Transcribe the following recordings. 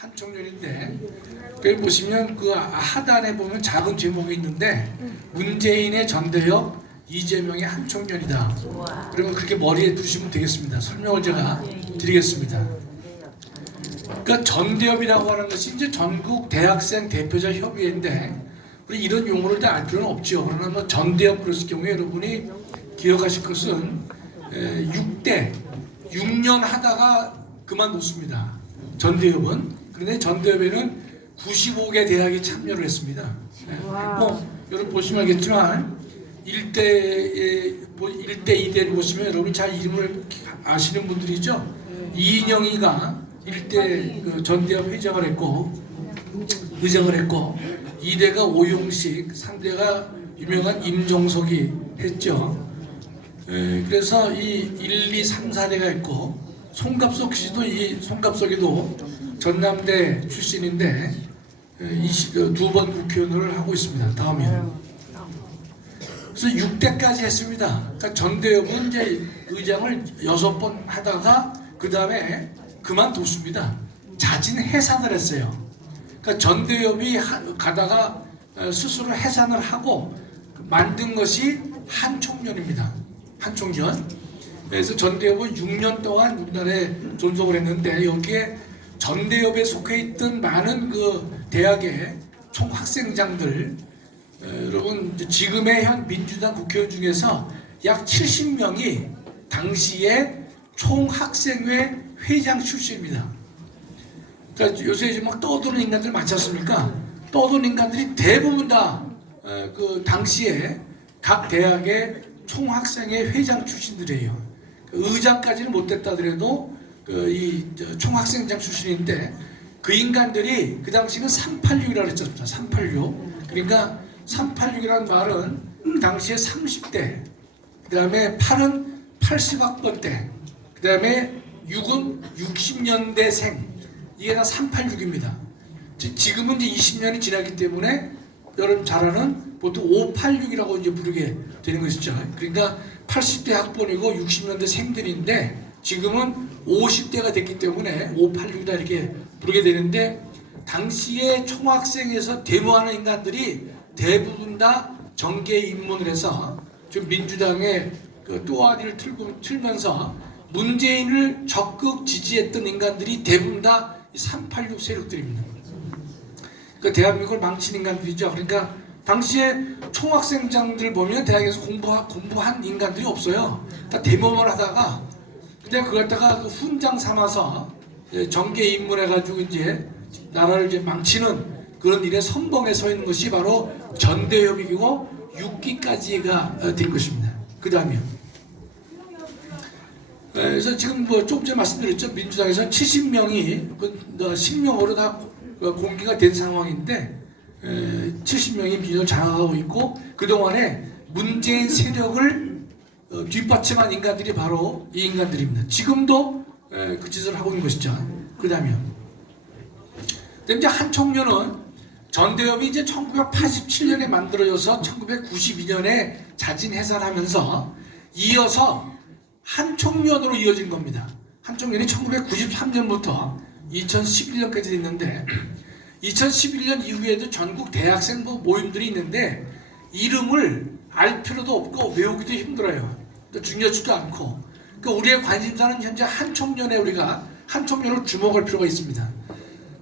한총련인데 여기 보시면 그 하단에 보면 작은 제목이 있는데 문재인의 전대협, 이재명의 한총련이다. 그러면 그렇게 머리에 두시면 되겠습니다. 설명을 제가 드리겠습니다. 그러니까 전대협이라고 하는 것이 이제 전국 대학생 대표자 협의회인데 우리 이런 용어를 다 알 필요는 없죠. 그러나 뭐 전대협 그랬을 경우에 여러분이 기억하실 것은 6년 하다가 그만뒀습니다. 전대협은. 그런데 전대협에는 95개 대학이 참여를 했습니다. 여러분 보시면 알겠지만 1대 2대를 보시면 여러분이 잘 이름을 아시는 분들이죠. 이인영이가 1대 그 전대협 의장을 했고 2대가 오용식, 3대가 유명한 임종석이 했죠. 그래서 이 1, 2, 3, 4대가 있고 송갑석 씨도 송갑석이도 전남대 출신인데 2번 국회의원을 하고 있습니다. 다음이요. 그래서 6대까지 했습니다. 그러니까 전대협은 이제 의장을 6번 하다가 그 다음에 그만뒀습니다. 자진 해산을 했어요. 그러니까 전대협이 가다가 스스로 해산을 하고 만든 것이 한총련입니다. 한총련. 그래서 전대협은 6년 동안 우리나라에 존속을 했는데 여기에 전대협에 속해 있던 많은 그 대학의 총학생장들 여러분 지금의 현 민주당 국회의원 중에서 약 70명이 당시에 총학생회 회장 출신입니다. 그러니까 요새 이제 막 떠도는 인간들 많지 않습니까? 떠도는 인간들이 대부분 다 그 당시에 각 대학의 총학생회 회장 출신들이에요. 의장까지는 못됐다 하더라도 이 총학생장 출신인데 그 인간들이 그 당시는 386이라고 했잖습니다. 386. 그러니까 386이라는 말은 그 당시에 30대, 그 다음에 8은 80학번 때, 그 다음에 6은 60년대생, 이게 다 386입니다. 지금은 이제 20년이 지나기 때문에 여러분 잘 아는 보통 586이라고 이제 부르게 되는 것이죠. 그러니까 80대 학번이고 60년대 생들인데 지금은 50대가 됐기 때문에 586이다 이렇게 부르게 되는데 당시에 총학생에서 데모하는 인간들이 대부분 다 정계에 입문을 해서 좀 민주당의 그 또아리를 틀면서 문재인을 적극 지지했던 인간들이 대부분 다 386 세력들입니다. 그 대한민국을 망친 인간들이죠. 그러니까 당시에 총학생장들 보면 대학에서 공부한 인간들이 없어요. 다 데모만 하다가 근데 그걸 갖다가 훈장 삼아서 정계에 입문해가지고 이제 나라를 이제 망치는 그런 일에 선봉에 서 있는 것이 바로 전대협이고 6기까지가 된 것입니다. 그 다음이요. 그래서 지금 뭐 조금 전에 말씀드렸죠. 민주당에서 70명이 실명으로 다 공개가 된 상황인데 70명이 민주당을 장악하고 있고 그동안에 문재인 세력을 뒷받침한 인간들이 바로 이 인간들입니다. 지금도 그 짓을 하고 있는 것이죠. 그 다음이요. 이제 한총련은 전대협이 이제 1987년에 만들어져서 1992년에 자진 해산하면서 이어서 한총련으로 이어진 겁니다. 한총련이 1993년부터 2011년까지 됐는데 2011년 이후에도 전국 대학생 모임들이 있는데 이름을 알 필요도 없고 외우기도 힘들어요. 중요하지도 않고. 그러니까 우리의 관심사는 현재 한총련에 우리가 한총련을 주목할 필요가 있습니다.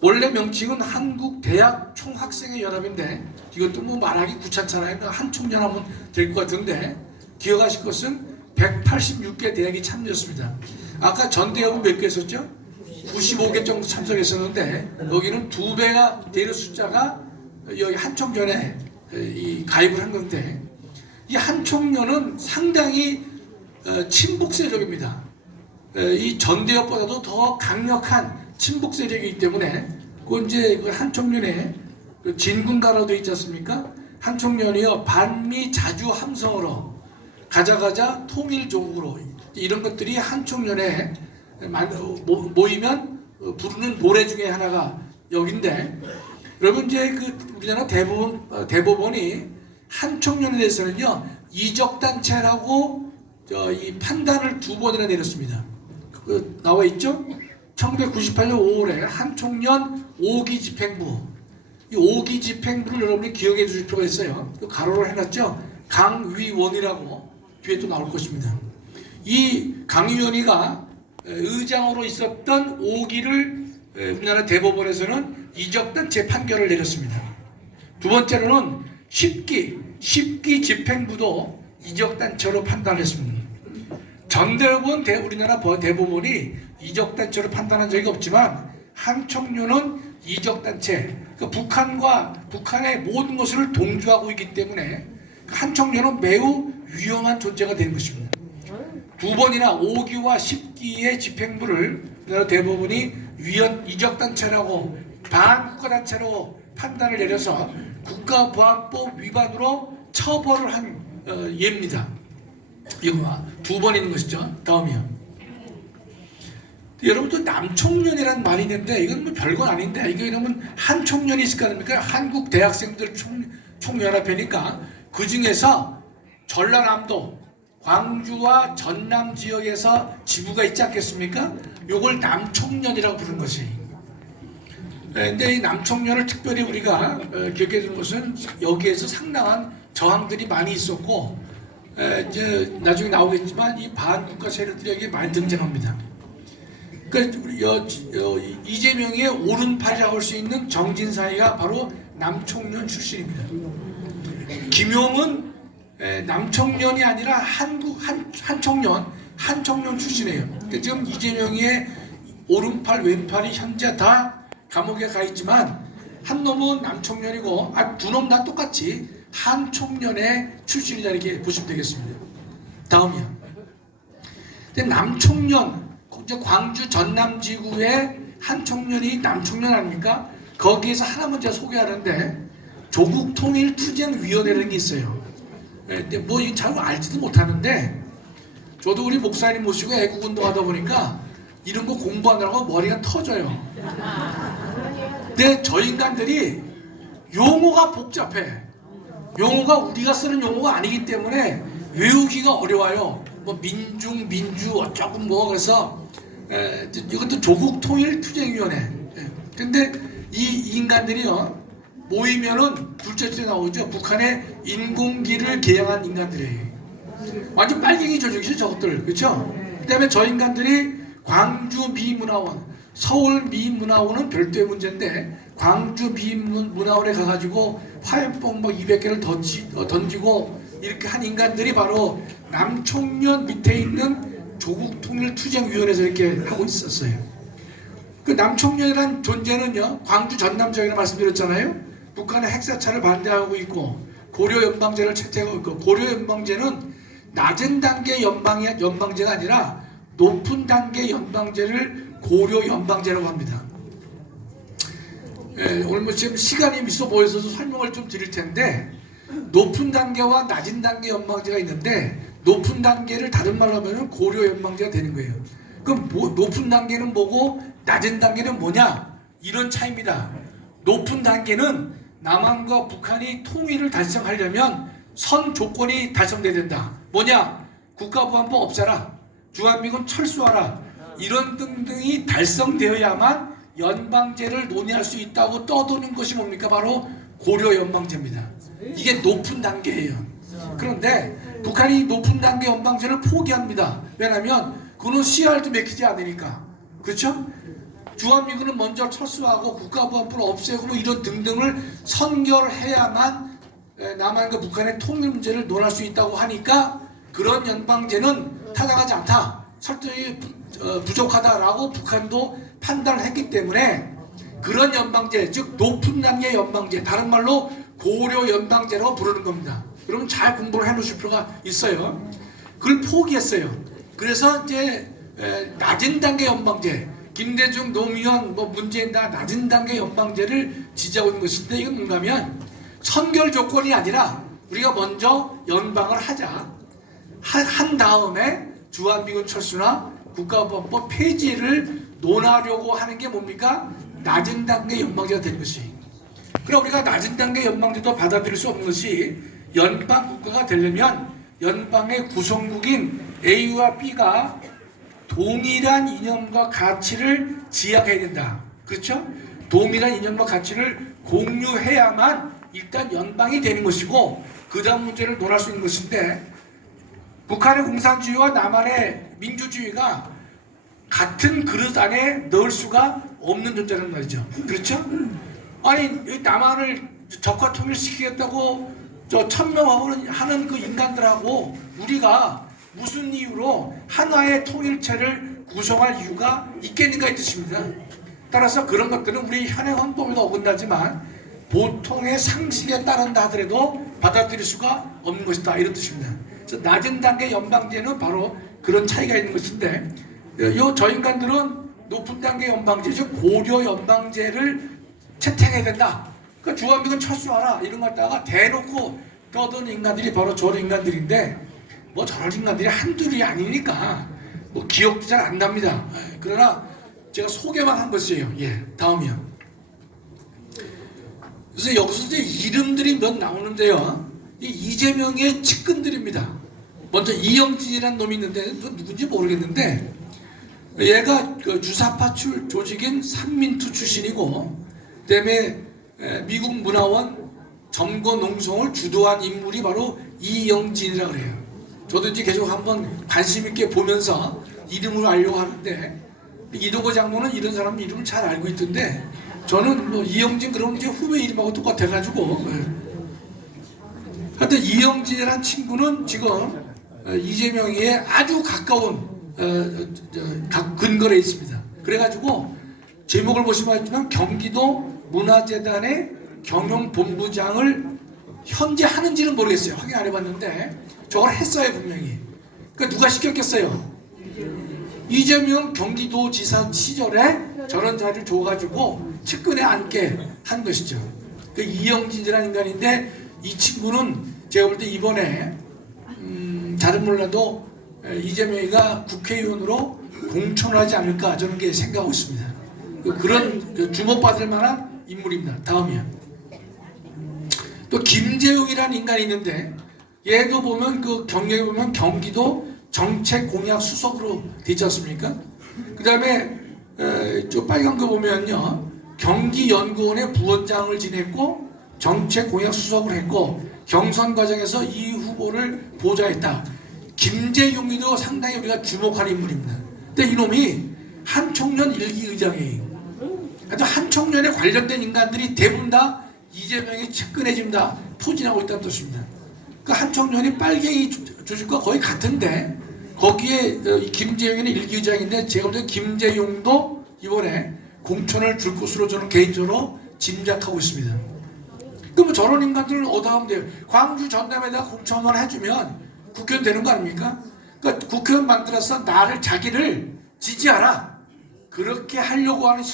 원래 명칭은 한국대학 총학생회 연합인데 이것도 뭐 말하기 귀찮잖아요. 그러니까 한총련 하면 될 것 같은데 기억하실 것은 186개 대학이 참여했습니다. 아까 전대협은 몇 개 했었죠? 95개 정도 참석했었는데 여기는 2배가 되는 숫자가 여기 한총련에 가입을 한 건데 이 한총련은 상당히 친북 세력입니다. 이 전대협보다도 더 강력한 친북 세력이기 때문에 그 이제 그 한총련에 그 진군가로 되어 있지 않습니까? 한총련이요 반미 자주 함성으로 가자가자 통일조국으로 이런 것들이 한총련에 모이면 부르는 노래 중에 하나가 여긴데 여러분 이제 그 우리나라 대법원이 한총련에 대해서는요 이적단체라고 이 판단을 2번이나 내렸습니다. 나와 있죠? 1998년 5월에 한총련 5기 집행부, 이 5기 집행부를 여러분이 기억해 주실 필요가 있어요. 가로로 해놨죠. 강위원이라고 뒤에 또 나올 것입니다. 이 강위원이가 의장으로 있었던 5기를 우리나라 대법원에서는 이적단체 판결을 내렸습니다. 두 번째로는 10기 집행부도 이적단체로 판단했습니다. 전대법원 우리나라 대법원이 이적단체로 판단한 적이 없지만 한총련은 이적단체, 그러니까 북한의 모든 것을 동조하고 있기 때문에 한총련은 매우 위험한 존재가 된 것입니다. 두 번이나 5기와 10기의 집행부를 우리나라 대법원이 이적단체라고 반국가단체로 판단을 내려서 국가보안법 위반으로 처벌을 한 예입니다. 이거 두 번 있는 것이죠. 다음이요. 여러분 또 남총련이라는 말이 있는데 이건 뭐 별건 아닌데 이게 이러면 한총련이 있을까 합니까? 한국 대학생들 총연합회니까 그 중에서 전라남도 광주와 전남 지역에서 지부가 있지 않겠습니까? 요걸 남총련이라고 부르는 것이. 근데 이 남총련을 특별히 우리가 기억해 두는 것은 여기에서 상당한 저항들이 많이 있었고 이제 나중에 나오겠지만 이 반국가 세력들이 여기 많이 등장합니다. 그러니까 우리 이재명의 오른팔이라고 할 수 있는 정진상이가 바로 남총련 출신입니다. 김용은 남총련이 아니라 한총련 출신이에요. 그러니까 지금 이재명의 오른팔 왼팔이 현재 다 감옥에 가 있지만 한 놈은 남총련이고 두 놈 다 똑같이 한총련의 출신이다 이렇게 보시면 되겠습니다. 다음이요. 근데 남총련 광주 전남지구의 한총련이 남총련 아닙니까? 거기에서 하나만 제가 소개하는데 조국통일투쟁위원회라는 게 있어요. 근데 뭐 잘 알지도 못하는데 저도 우리 목사님 모시고 애국운동 하다 보니까 이런 거 공부하느라고 머리가 터져요. 근데 저 인간들이 용어가 복잡해. 용어가 우리가 쓰는 용어가 아니기 때문에 외우기가 어려워요. 뭐 민주 어쩌고 뭐 그래서 이것도 조국통일투쟁위원회. 근데 이 인간들이요 모이면은 둘째 주에 나오죠. 북한의 인공기를 개양한 인간들이에요. 완전 빨갱이 조직이죠 저것들. 그렇죠? 그다음에 저 인간들이 광주 미문화원, 서울 미문화원은 별도의 문제인데 광주 미문화원에 가가지고 화염병 뭐 200개를 던지고 이렇게 한 인간들이 바로 남총련 밑에 있는 조국통일투쟁위원회에서 이렇게 하고 있었어요. 그 남총련이라는 존재는요 광주 전남 지역이라 말씀드렸잖아요. 북한의 핵사찰을 반대하고 있고 고려 연방제를 채택하고 있고 고려 연방제는 낮은 단계 연방제가 아니라 높은 단계 연방제를 고려 연방제라고 합니다. 오늘 뭐 지금 시간이 있어 보여서 설명을 좀 드릴 텐데 높은 단계와 낮은 단계 연방제가 있는데 높은 단계를 다른 말로 하면 고려 연방제가 되는 거예요. 그럼 높은 단계는 뭐고 낮은 단계는 뭐냐? 이런 차이입니다. 높은 단계는 남한과 북한이 통일을 달성하려면 선 조건이 달성돼야 된다. 뭐냐? 국가보안법 없애라. 주한미군 철수하라. 이런 등등이 달성되어야만 연방제를 논의할 수 있다고 떠도는 것이 뭡니까? 바로 고려 연방제입니다. 이게 높은 단계예요. 그런데 북한이 높은 단계 연방제를 포기합니다. 왜냐하면 그는 CR도 맥히지 않으니까. 그렇죠? 주한미군은 먼저 철수하고 국가보안법을 없애고 뭐 이런 등등을 선결해야만 남한과 북한의 통일 문제를 논할 수 있다고 하니까 그런 연방제는 타당하지 않다. 설득이 부족하다라고 북한도 판단을 했기 때문에 그런 연방제, 즉 높은 단계 연방제, 다른 말로 고려 연방제라고 부르는 겁니다. 여러분 잘 공부를 해놓으실 필요가 있어요. 그걸 포기했어요. 그래서 이제 낮은 단계 연방제, 김대중, 노무현, 뭐 문재인 다 낮은 단계 연방제를 지지하고 있는 것인데 이건 뭔가면 선결 조건이 아니라 우리가 먼저 연방을 하자. 한 다음에 주한미군 철수나 국가보안법 폐지를 논하려고 하는 게 뭡니까? 낮은 단계 연방제가 되는 것이. 그럼 우리가 낮은 단계 연방제도 받아들일 수 없는 것이 연방 국가가 되려면 연방의 구성국인 A와 B가 동일한 이념과 가치를 지향해야 된다. 그렇죠? 동일한 이념과 가치를 공유해야만 일단 연방이 되는 것이고 그 다음 문제를 논할 수 있는 것인데, 북한의 공산주의와 남한의 민주주의가 같은 그릇 안에 넣을 수가 없는 존재란 말이죠. 그렇죠? 아니 남한을 적화 통일시키겠다고 저 천명하고는 하는 그 인간들하고 우리가 무슨 이유로 하나의 통일체를 구성할 이유가 있겠는가 이 뜻입니다. 따라서 그런 것들은 우리 현행 헌법에도 어긋나지만 보통의 상식에 따른다 하더라도 받아들일 수가 없는 것이다 이런 뜻입니다. 그래서 낮은 단계 연방제는 바로 그런 차이가 있는 것인데, 저 인간들은 높은 단계 연방제, 즉 고려 연방제를 채택해야 된다. 그러니까 주한미군 철수하라 이런 걸 갖다가 대놓고 떠드는 인간들이 바로 저런 인간들인데, 뭐 저런 인간들이 한둘이 아니니까 뭐 기억도 잘 안 납니다. 그러나 제가 소개만 한 것이에요. 예, 다음이요. 그래서 여기서 이제 이름들이 몇 나오는데요. 이재명의 측근들입니다. 먼저 이영진이라는 놈이 있는데 누군지 모르겠는데, 얘가 그 주사파 조직인 삼민투 출신이고, 그다음에 미국 문화원 점거 농성을 주도한 인물이 바로 이영진이라고 그래요. 저도 이제 계속 한번 관심 있게 보면서 이름을 알려고 하는데, 이도거 장로는 이런 사람 이름을 잘 알고 있던데, 저는 뭐 이영진 그러면 이제 후배 이름하고 똑같아가지고, 하여튼 이영진이라는 친구는 지금 이재명에 아주 가까운 근거에 있습니다. 그래가지고 제목을 보시면 알지만 경기도 문화재단의 경영본부장을 현재 하는지는 모르겠어요. 확인 안 해봤는데 저걸 했어요 분명히. 그러니까 누가 시켰겠어요? 이재명 경기도지사 시절에 저런 자리를 줘가지고 측근에 앉게 한 것이죠. 그 이영진이라는 인간인데, 이 친구는 제가 볼 때 이번에 잘은 몰라도 이재명이가 국회의원으로 공천하지 않을까 저는 게 생각하고 있습니다. 그런 주목받을 만한 인물입니다. 다음이요. 또 김재웅이라는 인간이 있는데, 얘도 보면 그 경력에 보면 경기도 정책공약 수석으로 되지 않습니까? 그 다음에 저 빨간 거 보면요, 경기연구원의 부원장을 지냈고 정책공약 수석을 했고 경선 과정에서 이 후보를 보좌했다. 김재용이도 상당히 우리가 주목할 인물입니다. 근데 이놈이 한총련 일기 의장이에요. 하여튼 한총련에 관련된 인간들이 대부분 다 이재명이 측근에 지금 다 포진하고 있다는 뜻입니다. 그 한총련이 빨갱이 조직과 거의 같은데, 거기에 김재용이는 일기 의장인데 제가 볼 때 김재용도 이번에 공천을 줄 것으로 저는 개인적으로 짐작하고 있습니다. 그럼 저런 인간들을 얻어가면 돼요. 광주 전남에다 공천을 해주면 국회의원 되는 거 아닙니까? 그러니까 국회의원 만들어서 자기를 지지하라, 그렇게 하려고 하는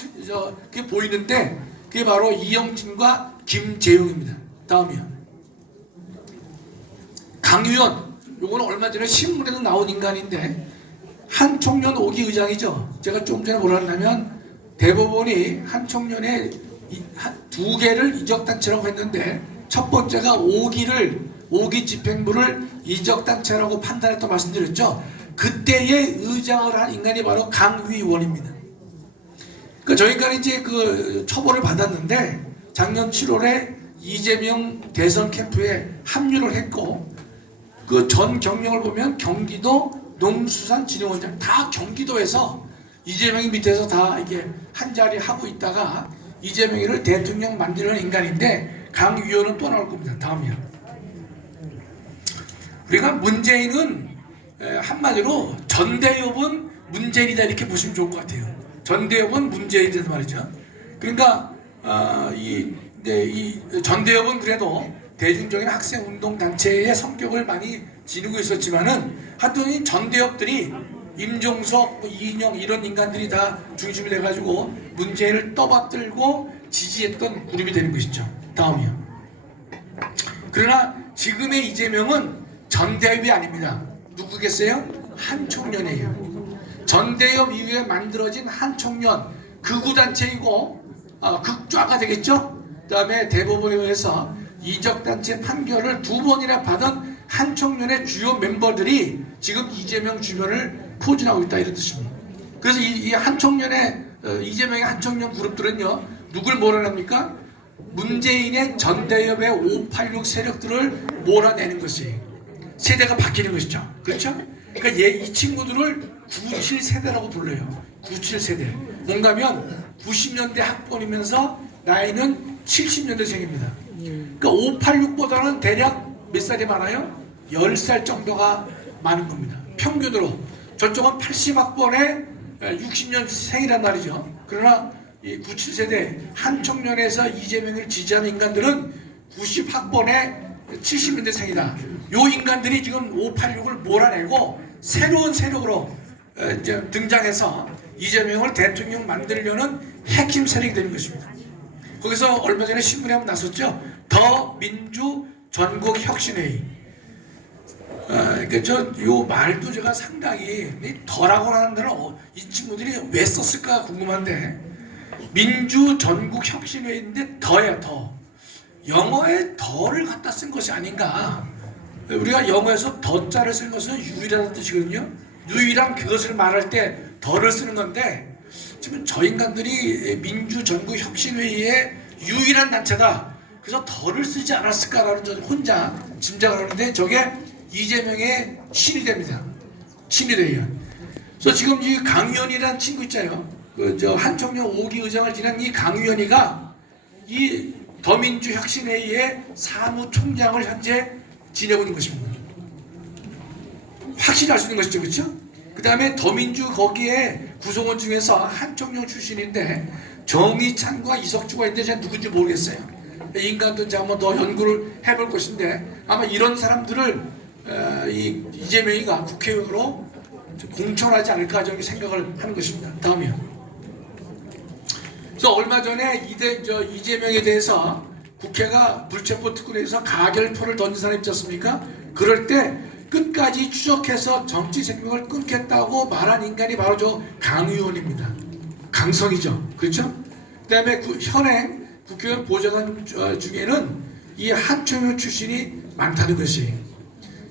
그게 보이는데, 그게 바로 이영진과 김재용입니다. 다음이요. 강유연, 요거는 얼마 전에 신문에도 나온 인간인데 한총련 5기 의장이죠. 제가 좀 전에 뭐라 했냐면, 대법원이 한총련에 2개를 이적단체라고 했는데 첫 번째가 5기 집행부를 이적단체라고 판단했다고 말씀드렸죠. 그때의 의장을 한 인간이 바로 강위원입니다. 그러니까 저 인간이 이제 그 처벌을 받았는데 작년 7월에 이재명 대선 캠프에 합류를 했고, 그 전 경력을 보면 경기도 농수산진흥원장, 다 경기도에서 이재명이 밑에서 다 이게 한 자리 하고 있다가 이재명이를 대통령 만드는 인간인데, 강 위원은 또 나올 겁니다. 다음이요. 우리가 문재인은 한마디로 전대협은 문재인이다 이렇게 보시면 좋을 것 같아요. 전대협은 문재인이다 말이죠. 그러니까 이 전대협은 그래도 대중적인 학생운동단체의 성격을 많이 지니고 있었지만은, 하여튼 이 전대협들이 임종석, 이인영 이런 인간들이 다 중심이 돼가지고 문재인을 떠받들고 지지했던 그룹이 되는 것이죠. 다음이요. 그러나 지금의 이재명은 전대협이 아닙니다. 누구겠어요? 한총련이에요. 전대협 이후에 만들어진 한총련 극우단체이고 극좌가 되겠죠. 그 다음에 대법원에 의해서 이적단체 판결을 2번이나 받은 한총련의 주요 멤버들이 지금 이재명 주변을 포진하고 있다 이런 뜻입니다. 그래서 이 한청년의 이재명의 한청년 그룹들은요 누굴 몰아냅니까? 문재인의 전대협의 586 세력들을 몰아내는 것이 세대가 바뀌는 것이죠. 그렇죠? 그러니까 이 친구들을 97세대라고 불러요. 97세대. 뭔가면 90년대 학번이면서 나이는 70년대생입니다. 그러니까 586보다는 대략 몇 살이 많아요? 10살 정도가 많은 겁니다. 평균으로. 저쪽은 80학번에 60년생이란 말이죠. 그러나 이 97세대 한청년에서 이재명을 지지하는 인간들은 90학번에 70년대생이다. 요 인간들이 지금 586을 몰아내고 새로운 세력으로 이제 등장해서 이재명을 대통령 만들려는 핵심 세력이 되는 것입니다. 거기서 얼마 전에 신문에 한번 났었죠. 더 민주 전국 혁신회의. 그러니까 요 말도 제가 상당히 더라고 하는 데는 이 친구들이 왜 썼을까 궁금한데 민주 전국 혁신회의인데 더야 더. 영어에 더를 갖다 쓴 것이 아닌가. 우리가 영어에서 더자를 쓴 것은 유일하다는 뜻이거든요. 유일한 그것을 말할 때 더를 쓰는 건데 지금 저 인간들이 민주 전국 혁신회의의 유일한 단체다. 그래서 더를 쓰지 않았을까라는 저는 혼자 짐작을 하는데 저게 이재명의 신이 됩니다. 신이 돼요. 그래서 지금 이 강의원이라는 친구 있잖아요. 저 한청년 5기 의장을 지낸 이 강의원이가 이 더민주혁신회의의 사무총장을 현재 지내고 있는 것입니다. 확실히 알 수 있는 것이죠. 그렇죠? 그 다음에 더민주 거기에 구성원 중에서 한청년 출신인데 정의찬과 이석주가 있는데 제가 누군지 모르겠어요. 이 인간도 제가 한번 더 연구를 해볼 것인데 아마 이런 사람들을 이재명이가 국회의원으로 공천하지 않을까 저는 생각을 하는 것입니다. 다음이요. 그래서 얼마 전에 이재명에 대해서 국회가 불체포 특권에서 가결표를 던진 사람 있지 않습니까? 그럴 때 끝까지 추적해서 정치 생명을 끊겠다고 말한 인간이 바로 저 강 의원입니다. 강성이죠. 그렇죠? 그 다음에 현행 국회의원 보좌관 중에는 이 한청년 출신이 많다는 것이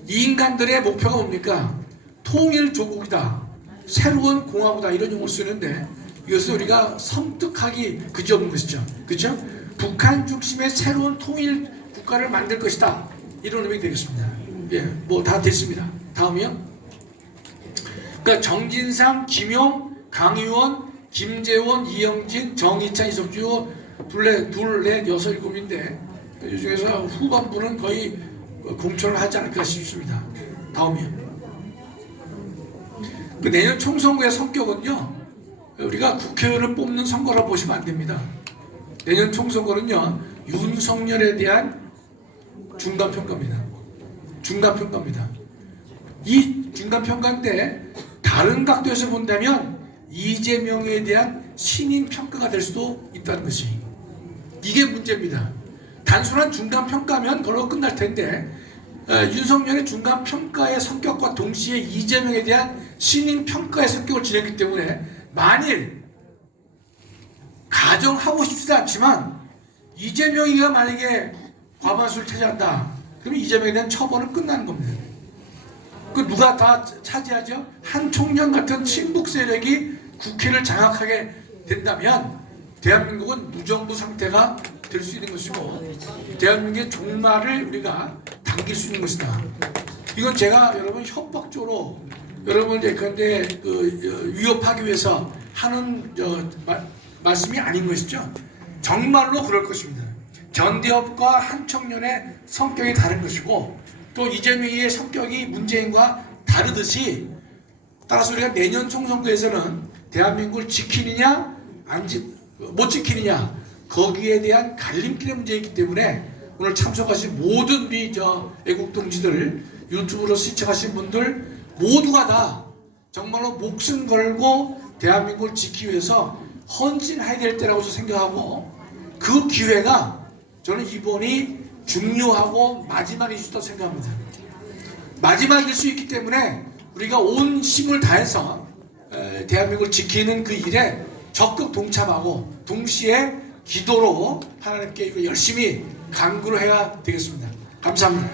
이 인간들의 목표가 뭡니까? 통일 조국이다. 새로운 공화국이다. 이런 용어를 쓰는데 이것을 우리가 섬뜩하기 그지없는 것이죠. 그렇죠? 북한 중심의 새로운 통일 국가를 만들 것이다. 이런 의미가 되겠습니다. 예, 뭐 다 됐습니다. 다음이요. 그러니까 정진상, 김용, 강의원, 김재원, 이영진, 정의찬, 이석주 둘, 넷, 여섯, 일곱인데 이 중에서 후반부는 거의 공천을 하지 않을까 싶습니다. 다음이요. 그 내년 총선거의 성격은요. 우리가 국회의원을 뽑는 선거라 보시면 안 됩니다. 내년 총선거는요. 윤석열에 대한 중간평가입니다. 중간평가입니다. 이 중간평가 때 다른 각도에서 본다면 이재명에 대한 신인평가가 될 수도 있다는 것이 이게 문제입니다. 단순한 중간평가면 그걸로 끝날 텐데 윤석열의 중간평가의 성격과 동시에 이재명에 대한 신인평가의 성격을 지녔기 때문에 만일 가정하고 싶지도 않지만 이재명이가 만약에 과반수를 차지한다. 그러면 이재명에 대한 처벌은 끝나는 겁니다. 그 누가 다 차지하죠? 한총련 같은 친북 세력이 국회를 장악하게 된다면 대한민국은 무정부 상태가 될 수 있는 것이고 대한민국의 종말을 우리가 당길 수 있는 것이다. 이건 제가 여러분 협박적으로 여러분 예컨대 위협하기 위해서 하는 말씀이 아닌 것이죠. 정말로 그럴 것입니다. 전대협과 한청년의 성격이 다른 것이고 또 이재명의 성격이 문재인과 다르듯이 따라서 우리가 내년 총선거에서는 대한민국을 지키느냐 못 지키느냐 거기에 대한 갈림길의 문제이기 때문에 오늘 참석하신 모든 우리 애국 동지들 유튜브로 시청하신 분들 모두가 다 정말로 목숨 걸고 대한민국을 지키기 위해서 헌신해야 될 때라고 생각하고 그 기회가 저는 이번이 중요하고 마지막일 수 있다고 생각합니다. 마지막일 수 있기 때문에 우리가 온 힘을 다해서 대한민국을 지키는 그 일에 적극 동참하고 동시에 기도로 하나님께 열심히 간구를 해야 되겠습니다. 감사합니다.